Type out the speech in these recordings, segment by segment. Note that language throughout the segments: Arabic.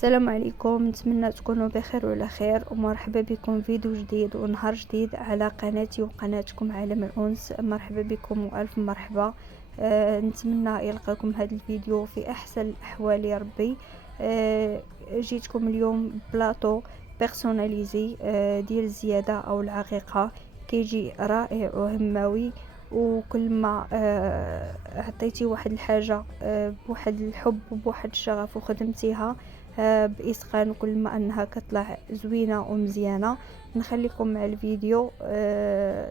السلام عليكم، نتمنى تكونوا بخير وعلى خير، ومرحبا بكم فيديو جديد ونهار جديد على قناتي وقناتكم عالم الأنس. مرحبا بكم والف مرحبا. نتمنى يلقاكم هذا الفيديو في احسن الاحوال يا ربي. جيتكم اليوم بلاطو بيرسوناليزي ديال الزياده او العقيقه، كيجي رائع وهماوي. وكل ما عطيتي واحد الحاجه بواحد الحب وبواحد الشغف وخدمتيها بإتقان، وكل ما انها كتطلع زوينه ومزيانه. نخليكم مع الفيديو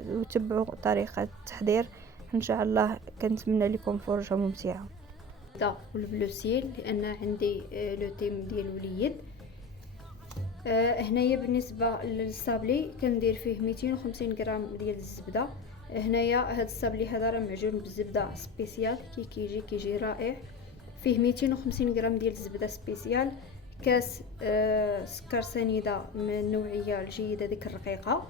وتبعوا طريقه التحضير ان شاء الله. كنتمنى لكم فرجه ممتعه. والبلو سيل لان عندي لو تيم ديال وليد. هنايا بالنسبه للصابلي كندير فيه 250 غرام ديال الزبده. هنايا هذا الصابلي هذا راه معجون بالزبده سبيسيال، كيجي رائع. فيه 250 غرام ديال الزبده سبيسيال، كاس سكر سنيده من النوعيه الجيده ديك الرقيقه،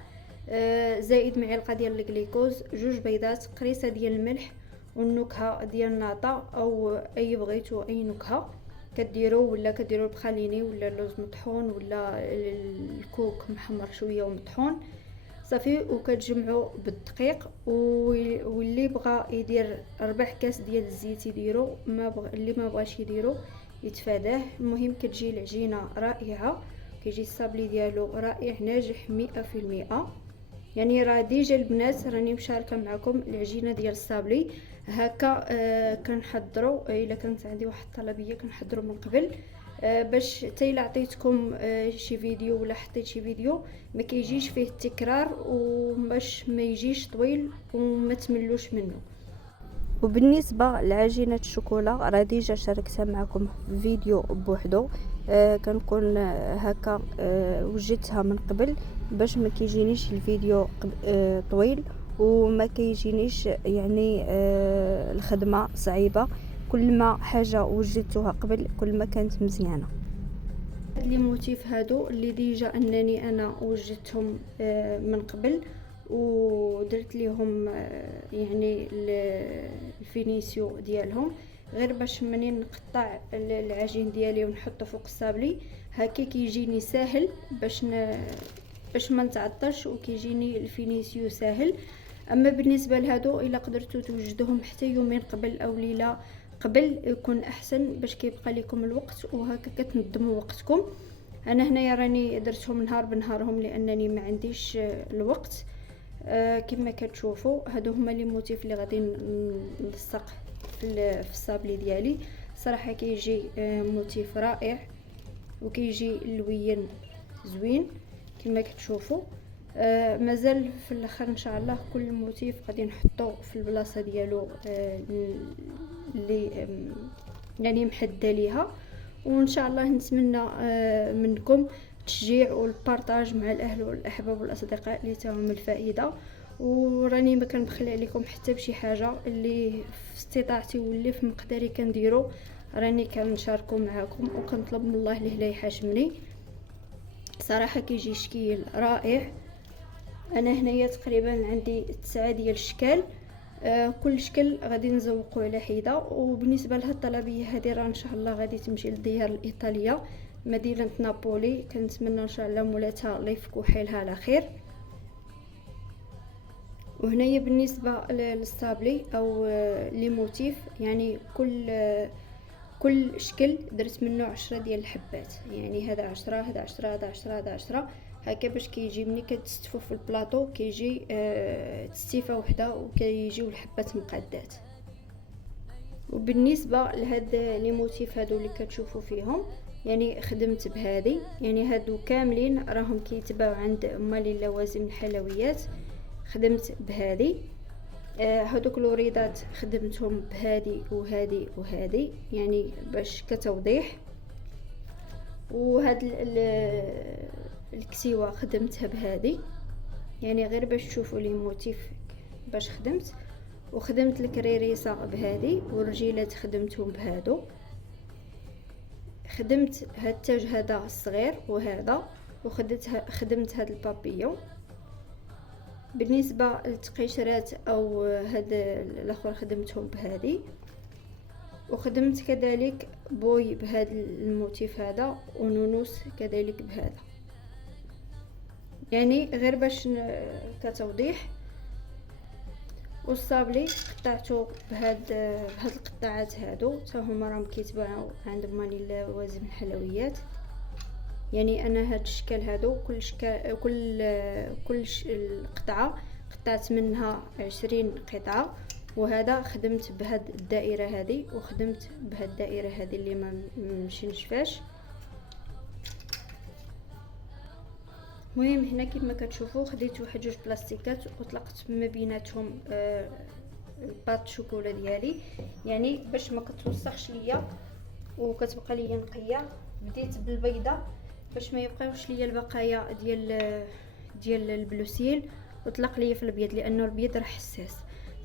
زائد معلقه ديال الجليكوز، 2 بيضات، قريصه ديال الملح، والنكهه ديال الناطا او اي بغيتو اي نكهه كديروا، ولا كديروا البخاليني ولا اللوز مطحون ولا الكوك محمر شويه ومطحون صافي. وكتجمعوا بالدقيق، واللي بغى يدير 4 كاس ديال الزيت يديروا، اللي ما بغاش يديروا يتفاداه. المهم كتجي العجينه رائعه، كيجي الصابلي ديالو رائع ناجح 100%. يعني راه ديجا البنات راني مشاركه معكم العجينه ديال الصابلي هكا. كنحضروا الا كانت عندي واحد الطلبيه كنحضروا من قبل، باش حتى الا عطيتكم شي فيديو ولا حطيت شي فيديو ما كيجيش فيه التكرار، وباش ما يجيش طويل وما تملوش منه. وبالنسبه لعجينه الشوكولا راه ديجا شاركتها معكم في فيديو بوحدو. كنكون هكا وجدتها من قبل باش ما كيجينيش الفيديو طويل، وما كيجينيش يعني الخدمه صعيبه. كل ما حاجه وجدتها قبل كل ما كانت مزيانه. هاد لي موتيف هادو اللي ديجا انني انا وجدتهم من قبل ودرت ليهم يعني الفينيسيو ديالهم، غير باش منين نقطع العجين ديالي ونحطه فوق الصابلي هكا كيجيني ساهل باش ما نتعطش، وكيجيني الفينيسيو ساهل. اما بالنسبه لهادو الا قدرتوا توجدوهم حتى يومين قبل او ليله قبل يكون احسن، باش كيبقى لكم الوقت وهكا كتنظموا وقتكم. انا هنايا راني درتهم نهار بنهارهم لانني ما عنديش الوقت. كما كتشوفوا هادو هما لي موتيف اللي غادي نلصق في الصابلي ديالي. صراحه كيجي موتيف رائع وكيجي اللوين زوين كما كتشوفوا. مازال في الاخر ان شاء الله كل موتيف غادي نحطو في البلاصه ديالو اللي يعني محدده ليها. وان شاء الله نتمنى منكم التشجيع والبارطاج مع الاهل والاحباب والاصدقاء اللي تاهم الفائده. وراني ما كنبخل عليكم حتى بشي حاجه اللي في استطاعتي واللي في مقداري كنديرو، راني كنشاركو معاكم وكنطلب من الله اللي لا يحاشمني. صراحه كيجي شكل رائع. انا هنايا تقريبا عندي 9 ديال الاشكال، كل شكل غادي نزوقو على حده. وبالنسبه لهاد الطلبيه هذه راه ان شاء الله غادي تمشي للديار الايطاليه مدينه نابولي. كنتمنى ان شاء الله مولاتها الله يفكو حيلها على خير. وهنايا بالنسبه للصابلي او لي موتيف، يعني كل شكل درت منه 10 ديال الحبات، يعني هذا 10 هذا 10 هذا 10 هذا 10 هكا، باش كيجي ملي كتستفوا في البلاطو كيجي تستيفه وحده وكيجيو الحبات مقادات. وبالنسبه لهاد لي موتيف هادو اللي كتشوفوا فيهم يعني خدمت بهذه، يعني هادو كاملين راهم كيتباعوا عند مال اللوازم الحلويات، خدمت بهذه. هادوك الوريدات خدمتهم بهذه وهذه وهذه يعني باش كتوضيح. وهاد الكسيوه خدمتها بهذه يعني غير باش تشوفوا لي موتيف باش خدمت. وخدمت الكريريسه بهذه، والرجيلات خدمتهم بهادو. خدمت هاد التاج هذا الصغير وهذا، خدمت هاد البابيون. بالنسبه للتقيشرات او هاد الاخر خدمتهم بهذه. وخدمت كذلك بوي بهذا الموتيف هذا ونونوس كذلك بهذا. يعني غير باش كتوضيح. والصابلي قطعته بهاد القطاعات هادو حتى هما راهم كيتباعوا عند ماني اللوازم الحلويات. يعني انا هاد الشكل هادو كل القطعه قطعت منها 20 قطعه، وهذا خدمت بهاد الدائره هذه وخدمت بهاد الدائره هذه اللي ما مشينشفاش. المهم هنا كما كتشوفوا خديت واحد جوج بلاستيكات وطلقت ما بيناتهم الباط شوكولا ديالي، يعني باش ما كتوسخش ليا وكتبقى ليا نقيه. بديت بالبيضه باش ما يبقاوش ليا البقايا ديال البلوسيل وطلق ليا في الابيض لانه الابيض راه حساس.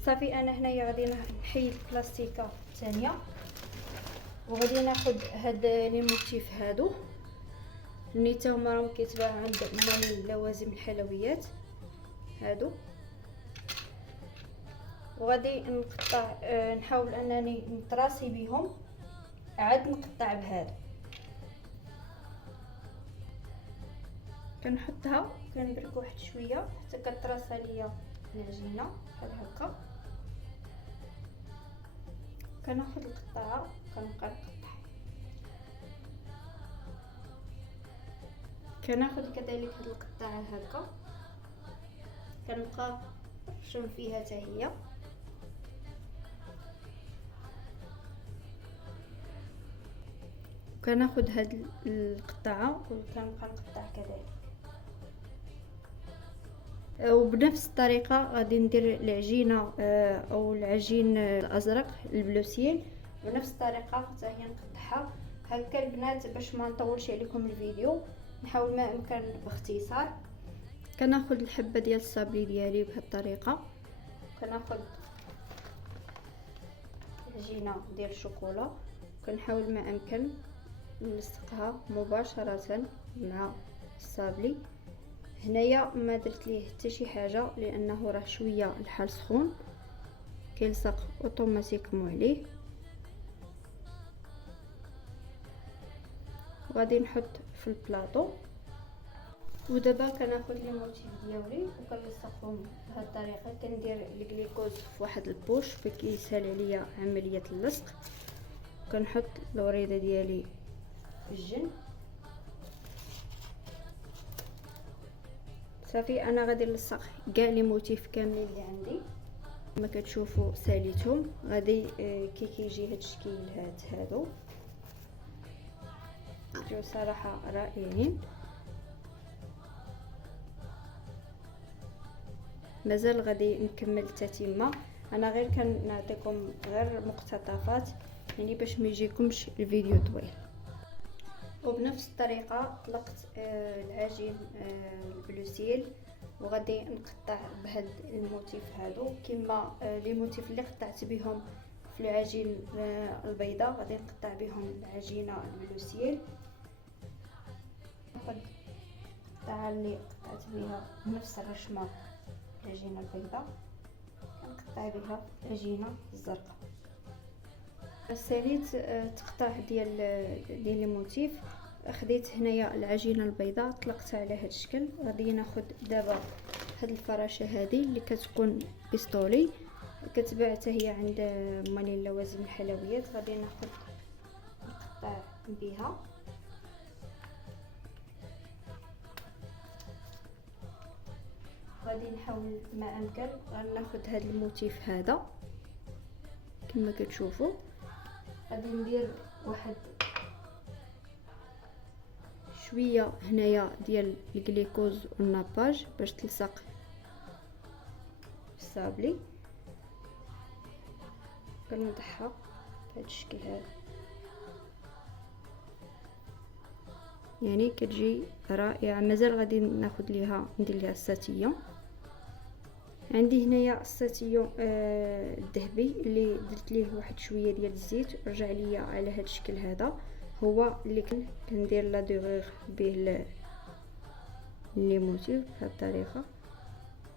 صافي انا هنايا غادي نحيد البلاستيكه الثانيه وغادي ناخذ هاد لي موتيف هادو اللي تا هما راهم كيتباعوا عند ماني اللوازم الحلويات هادو، وغادي نقطع نحاول انني نطراسي بهم عاد نقطع بهذا. كنحطها كنبرك واحد شويه حتى كتراسى ليا العجينه بحال هكا. كناخذ القطعه كنبقى نقطع، كناخذ كذلك هاد القطعه هكا كنبقى نرشم فيها حتى هي. كناخذ هاد القطعه وكنبقى نقطع كذلك. وبنفس الطريقه غادي ندير العجينه او العجين الازرق البلوسيل بنفس الطريقه حتى هي نقطعها هكا البنات. باش ما نطولش عليكم الفيديو نحاول ما امكن باختصار. كناخذ الحبه ديال الصابلي ديالي بهذه الطريقه، كناخذ العجينه ديال الشوكولا كنحاول ما امكن نلصقها مباشره مع الصابلي. هنايا ما درت ليه حتى شي حاجه لانه راه شويه الحال سخون كيلصق اوتوماتيكمون عليه. غادي نحط في البلاطو ودابا كناخذ لي موتيف ديالي وكنلصقهم بهذه الطريقه. كندير الجليكوز في واحد البوش كيسهل عليا عمليه اللصق. كنحط الوريده ديالي في الجنب. صافي انا غادي نلصق كاع لي موتيف كاملين اللي عندي كما كتشوفوا ساليتهم. غادي كيجي هاد الشكل هادو جو صراحه رائعين. مازال غادي نكمل التتمه. انا غير كنعطيكم غير مقتطفات يعني باش ما يجيكمش الفيديو طويل. وبنفس الطريقه طلقت العجين البلوسيل وغادي نقطع بهاد الموتيف هادو كما لي موتيف اللي قطعت بهم في العجين البيضاء غادي نقطع بهم العجينه البلوسيل. ناخذ القطعه اللي قطعت بها نفس الرشمه العجينه البيضاء كنقطع بها العجينه الزرقاء. ساليت تقطع ديال لي موتيف. خديت هنايا العجينه البيضاء طلقتها على هذا الشكل. غادي ناخذ دابا هاد الفراشه هذه اللي كتكون بيستولي كتباع حتى هي عند مالي اللوازم الحلويات. غادي ناخذ نقطع بها غادي نحاول ما امكن غناخذ هاد الموتيف هذا كما كتشوفوا. غادي ندير واحد شويه هنايا ديال الجليكوز والناباج باش تلصق الصابلي. كنوضعها بهذا الشكل هذا يعني كتجي رائعه. مازال غادي ناخذ ليها ندير ليها الساتيون. عندي هنايا الساتيون الذهبي اللي درت ليه واحد شويه ديال الزيت ورجع ليا على هذا الشكل هذا. هو اللي كندير لا دوغيغ به لي موتيف بهذه الطريقه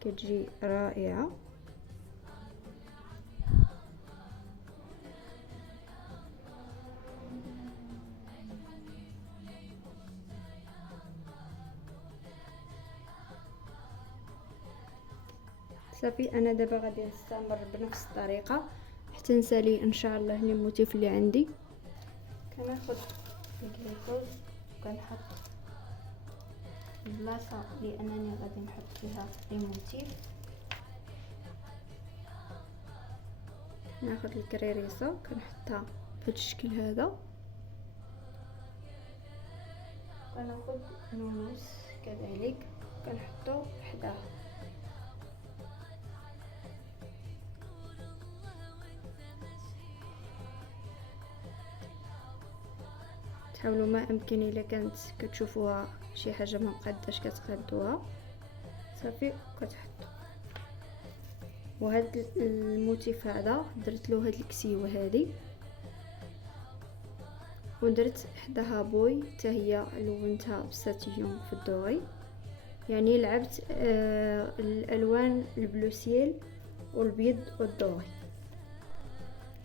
كتجي رائعه. صافي انا دابا غادي نستمر بنفس الطريقه حتى نسالي ان شاء الله لي موتيف اللي عندي. كناخذ الجليكوز وكنحط البلاصه اللي انني غادي نحط فيها لي موتيف. ناخذ الكريريسه كنحطها بهذا الشكل هذا، كناخذ النونوس كذلك كنحطو حداها. تحاولوا ما امكن الا كانت كتشوفوها شي حاجه ما مقاداش كتقادوها صافي كتحطوا. وهاد الموتيف هذا درت له هاد الكسيوه هذه ودرت حداها بوي حتى هي لونتها بساتيون في الدوري، يعني لعبت الالوان البلو سيل والبيض والدوري.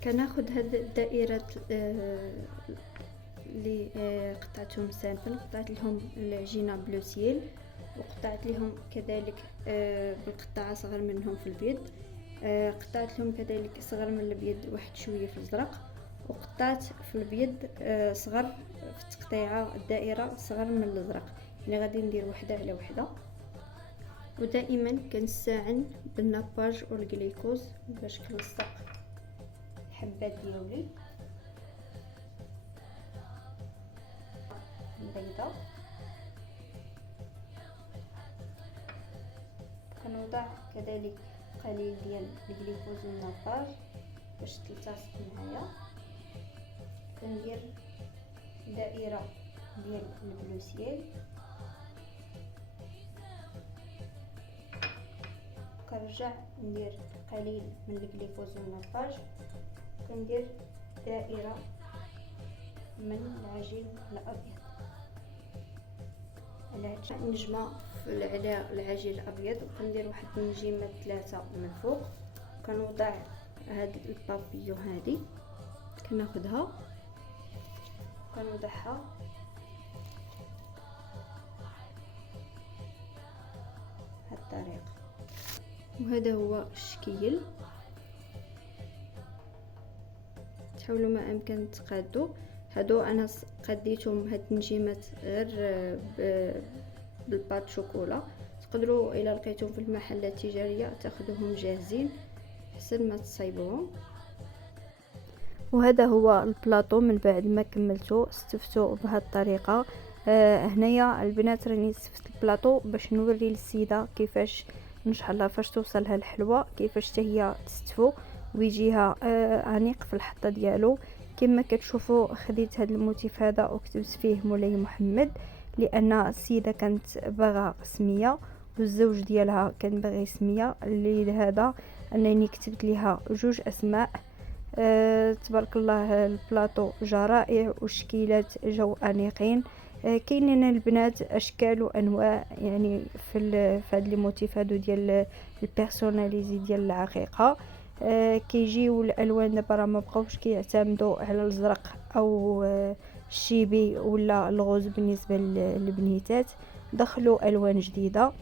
كناخذ هاد الدائرات اللي قطعتهم سامبل، قطعت لهم العجينه بلو سيل وقطعت لهم كذلك بالقطعه صغر منهم في البيض، قطعت لهم كذلك صغر من البيض واحد شويه في الازرق، وقطعت في البيض صغر في التقطيعه الدائره صغر من الازرق، يعني غادي ندير وحده على وحده. ودائما كنستعن بالناباج والجليكوز باش كنلصق الحبات ديالي. البيضه كنوضع كذلك قليل ديال الجليكوز والناباج باش تلتصق معايا. كندير دائره ديال البلوسيل كنرجع ندير قليل من الجليكوز والناباج، كندير دائره من العجين الابيض على نجمه على العجين الابيض، وكندير واحد النجيمه 3 من فوق. كنوضع هاد البابيو هادي كناخدها كنوضعها بهاد الطريقه، وهذا هو الشكل. تحاولوا ما امكن تقادوا هادو. انا قديتهم هاد النجيمات غير بالباط شوكولا، تقدروا الى لقيتهم في المحلات التجاريه تاخذوهم جاهزين حسن ما تصايبوهم. وهذا هو البلاطو من بعد ما كملته استفتو بهذه الطريقه. هنايا البنات راني استفت البلاطو باش نوري للسيده كيفاش ان شاء الله فاش توصلها الحلوه كيفاش حتى هي تستفو ويجيها انيق في الحطه ديالو. كما كتشوفوا خديت هذا الموتيف هذا وكتبت فيه مولاي محمد لان السيده كانت باغا سميه والزوج ديالها كان باغي سميه، لهذا انني كتبت ليها جوج اسماء. تبارك الله البلاطو جا رائع وشكيلات جاو انيقين. كاينين البنات اشكال وانواع يعني في هاد لي موتيف هادو ديال البيرسوناليزي ديال العقيقه. كيجيو الالوان دابا راه ما بقاوش كيعتمدوا على الازرق او الشيبي ولا الغوز بالنسبه للبنيتات، دخلوا الوان جديده.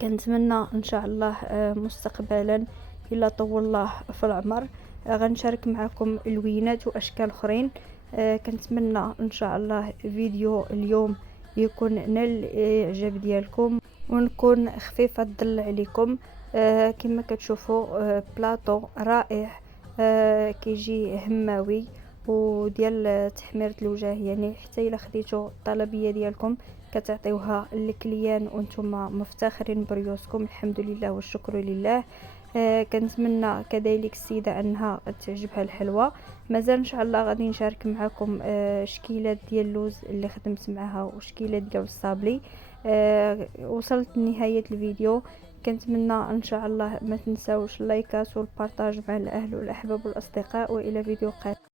كنتمنى ان شاء الله مستقبلا الا طول الله في العمر غنشارك معكم الوينات واشكال اخرين. كنتمنى ان شاء الله فيديو اليوم يكون نال الاعجاب ديالكم ونكون خفيفه الظل عليكم. كما كتشوفوا بلاطو رائع كيجي هماوي وديال تحميره الوجه، يعني حتى الا خديتو الطلبيه ديالكم كتعطيوها للكليان وانتم مفتخرين بريوسكم. الحمد لله والشكر لله. كنتمنى كذلك السيده انها تعجبها الحلوه. مازال ان شاء الله غادي نشارك معكم شكيلات ديال اللوز اللي خدمت معها وشكيلات ديال الصابلي. وصلت لنهايه الفيديو. كنتمنى ان شاء الله ما تنساوش اللايكات والبارطاج مع الاهل والاحباب والاصدقاء، والى فيديو قادم.